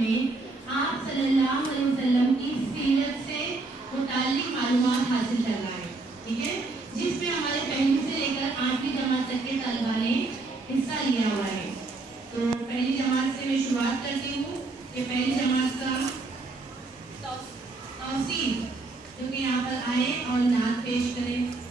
میں آپ صلی اللہ علیہ وسلم کی سیرت سے متعلق معلومات حاصل کرنا ہے، ٹھیک ہے، جس میں ہمارے پہلی سے لے کر 8ویں جماعت تک کے طلباء نے حصہ لیا ہوا ہے۔ تو پہلی جماعت سے میں شروعات کرتی ہوں کہ پہلی جماعت کا توصیف جو کہ یہاں پر آئے اور نعت پیش کریں۔